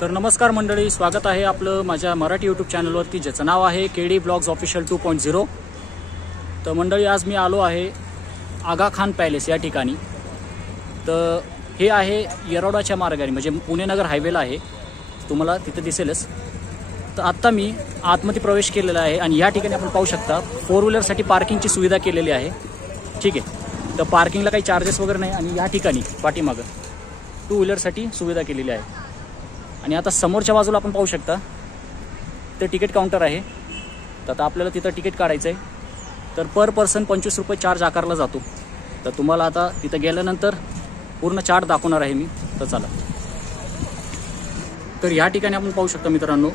तर नमस्कार मंडळी, स्वागत आहे आपलं माझ्या मराठी यूट्यूब चॅनलवरती, ज्याचं नाव आहे केडी ब्लॉग्स ऑफिशियल 2.0. तर मंडळी, आज मी आलो आहे आगा खान पॅलेस या ठिकाणी. तर हे आहे येरवड्याच्या मार्गाने, म्हणजे पुणे नगर हायवेला आहे, तुम्हाला तिथे दिसेलच. तर आत्ता मी आतमध्ये प्रवेश केलेला आहे आणि या ठिकाणी आपण पाहू शकता 4 व्हीलरसाठी पार्किंगची सुविधा केलेली आहे. ठीक आहे, तर पार्किंगला काही चार्जेस वगैरे नाही. आणि या ठिकाणी पाठीमागं 2 व्हीलरसाठी सुविधा केलेली आहे. आणि आता समोरच्या बाजूला आपण पाहू शकता ते तिकीट काउंटर आहे. तर आता आपल्याला तिथं तिकीट काढायचं आहे. तर पर पर्सन 25 रुपये चार्ज आकारला जातो. तर तुम्हाला आता तिथं गेल्यानंतर पूर्ण चार्ट दाखवणार आहे मी. तर चला. तर या ठिकाणी आपण पाहू शकता मित्रांनो,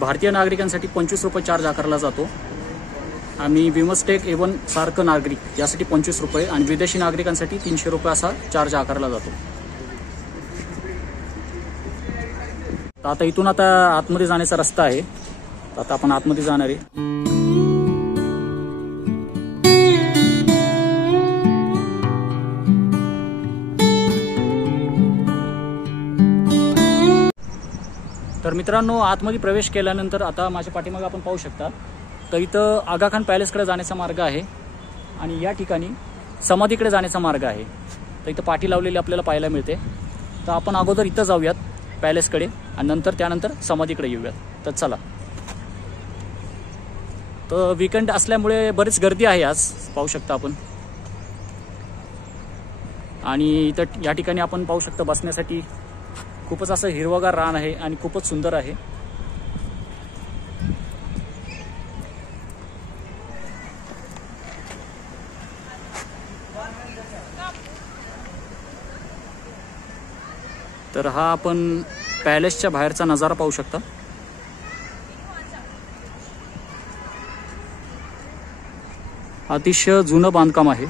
भारतीय नागरिकांसाठी 25 रुपये चार्ज आकारला जातो. आणि बिमस्टेक A1 सारखं नागरिक यासाठी 25 रुपये आणि विदेशी नागरिकांसाठी 300 रुपये असा चार्ज आकारला जातो. आता इथून आता आतमध्ये जाण्याचा रस्ता आहे. आता आपण आतमध्ये जाणार आहे. तर मित्रांनो, आतमध्ये प्रवेश केल्यानंतर आता माझ्या पाठीमागे आपण पाहू शकता, तर इथं आगा खान पॅलेसकडे जाण्याचा मार्ग आहे आणि या ठिकाणी समाधीकडे जाण्याचा मार्ग आहे. तर इथं पाठी लावलेली आपल्याला पाहायला मिळते. तर आपण अगोदर इथं जाऊयात पॅलेसकडे आणि त्यानंतर समाधीकडे येऊयात. तर चला. तर वीकेंड असल्यामुळे बरीच गर्दी आहे आज, पाहू शकता आपण. आणि इथं या ठिकाणी आपण पाहू शकता बसण्यासाठी खूपच असं हिरवगार रान आहे आणि खूपच सुंदर आहे. तर हा आपण पॅलेसच्या बाहेरचा नजारा पाहू शकता. अतिशय जुनं बांधकाम आहे.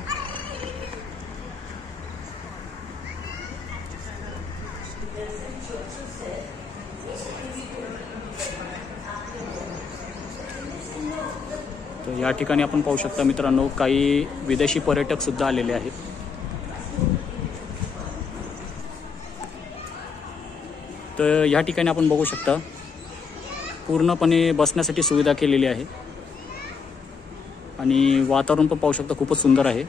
तर या ठिकाणी आपण पाहू शकता मित्रांनो, काही विदेशी पर्यटक सुद्धा आलेले आहेत. तर या ठिकाणी आपण बघू शकता पूर्णपणे बसण्यासाठी सुविधा केलेली आहे आणि वातावरण पण पाहू शकता, खूपच सुंदर आहे.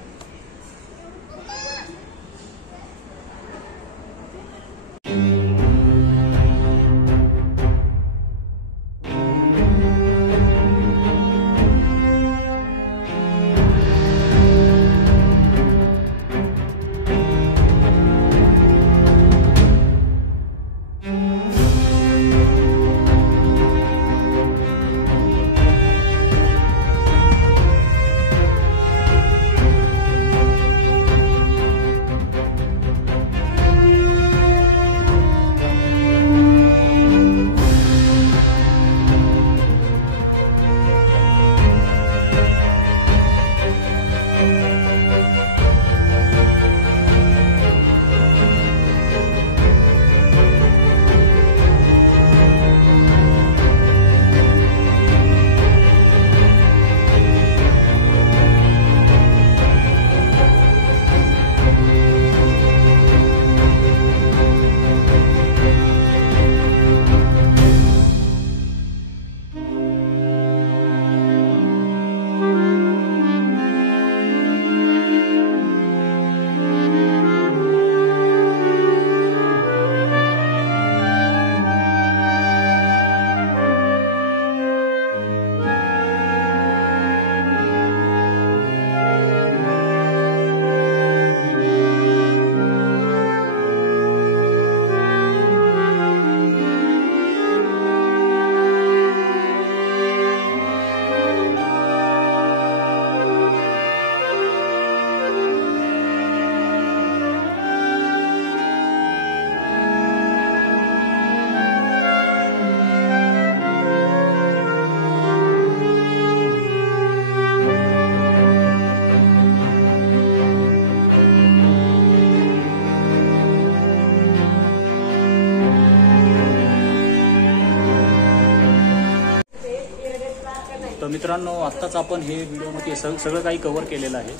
तर मित्रांनो, आत्ताच आपण हे व्हिडिओमध्ये सगळं काही कव्हर केलेलं आहे.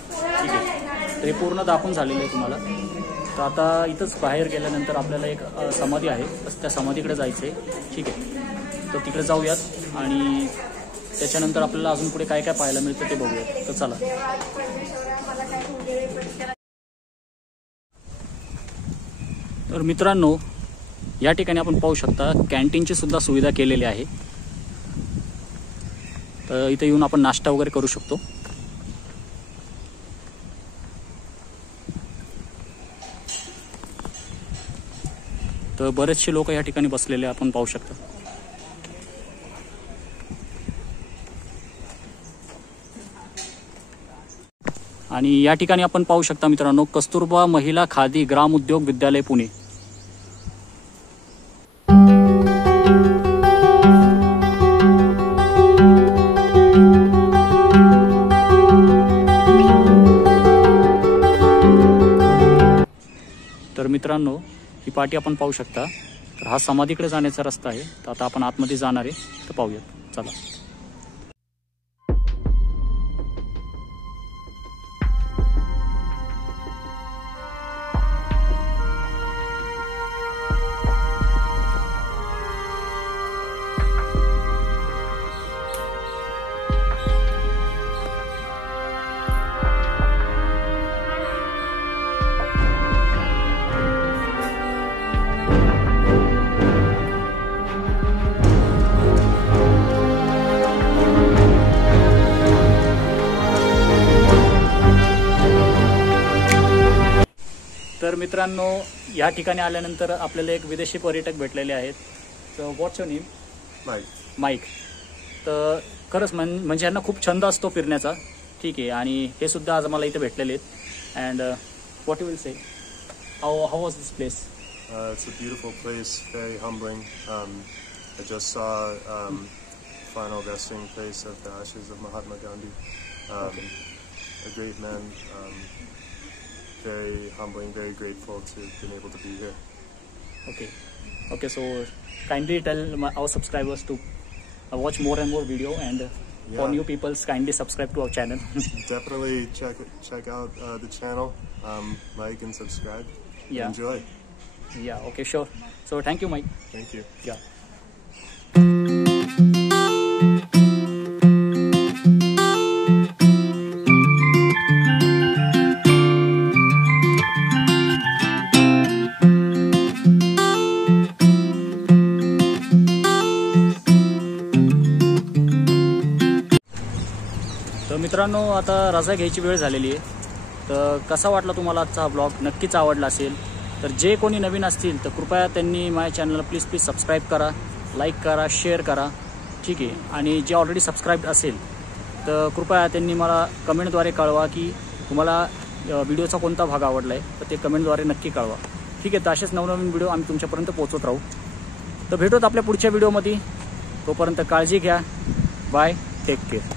ठीक आहे, तर हे पूर्ण दाखवून झालेलं आहे तुम्हाला. तर आता इथंच बाहेर गेल्यानंतर आपल्याला एक समाधी आहे, बस त्या समाधीकडे जायचं आहे. ठीक आहे, तर तिकडे जाऊयात आणि त्याच्यानंतर आपल्याला अजून पुढे काय काय पाहायला मिळतं ते बघूयात. तर चला. तर मित्रांनो, या ठिकाणी आपण पाहू शकता कॅन्टीनची सुद्धा सुविधा केलेली आहे. तर इथे येऊन आपण नाश्ता वगैरे करू शकतो. तर बरेचसे लोक या ठिकाणी बसलेले आपण पाहू शकतो. आणि या ठिकाणी आपण पाहू शकता मित्रांनो, कस्तुरबा महिला खादी ग्राम उद्योग विद्यालय पुणे. तर मित्रांनो, ही पाटी आपण पाहू शकता. तर हा समाधीकडे जाण्याचा रस्ता आहे. तर आता आपण आतमध्ये जाणार आहे, तर पाहूयात. चला. तर मित्रांनो, या ठिकाणी आल्यानंतर आपल्याला एक विदेशी पर्यटक भेटलेले आहेत. So what's your name? Mike. तर खरंच म्हणजे यांना खूप छंद असतो फिरण्याचा. ठीक आहे, आणि हे सुद्धा आज मला इथे भेटलेले आहेत. And what you will say, how was this place? It's a beautiful place, very humbling. I just saw final resting place of the ashes of Mahatma Gandhi. Okay. A great man. Very humbling, very grateful to have been able to be here. Okay, so kindly tell our subscribers to watch more and more video, and for new people, kindly subscribe to our channel. Definitely check out the channel, like and subscribe. Yeah. Enjoy. Yeah, okay, sure. So thank you, Mike. Thank you. Yeah. तर मित्रांनो, आता रजा घ्यायची वेळ झालेली आहे. तर कसा वाटला तुम्हाला आजचा हा ब्लॉग? नक्कीच आवडला असेल. तर जे कोणी नवीन असतील तर कृपया त्यांनी माझ्या चॅनलला प्लीज सबस्क्राईब करा, लाईक करा, शेअर करा. ठीक आहे, आणि जे ऑलरेडी सबस्क्राईब असेल तर कृपया त्यांनी मला कमेंटद्वारे कळवा की तुम्हाला व्हिडिओचा कोणता भाग आवडला आहे. तर ते कमेंटद्वारे नक्की कळवा. ठीक आहे, तर असेच नवनवीन व्हिडिओ आम्ही तुमच्यापर्यंत पोहोचवत राहू. तर भेटूत आपल्या पुढच्या व्हिडिओमध्ये. तोपर्यंत काळजी घ्या. Bye, take care.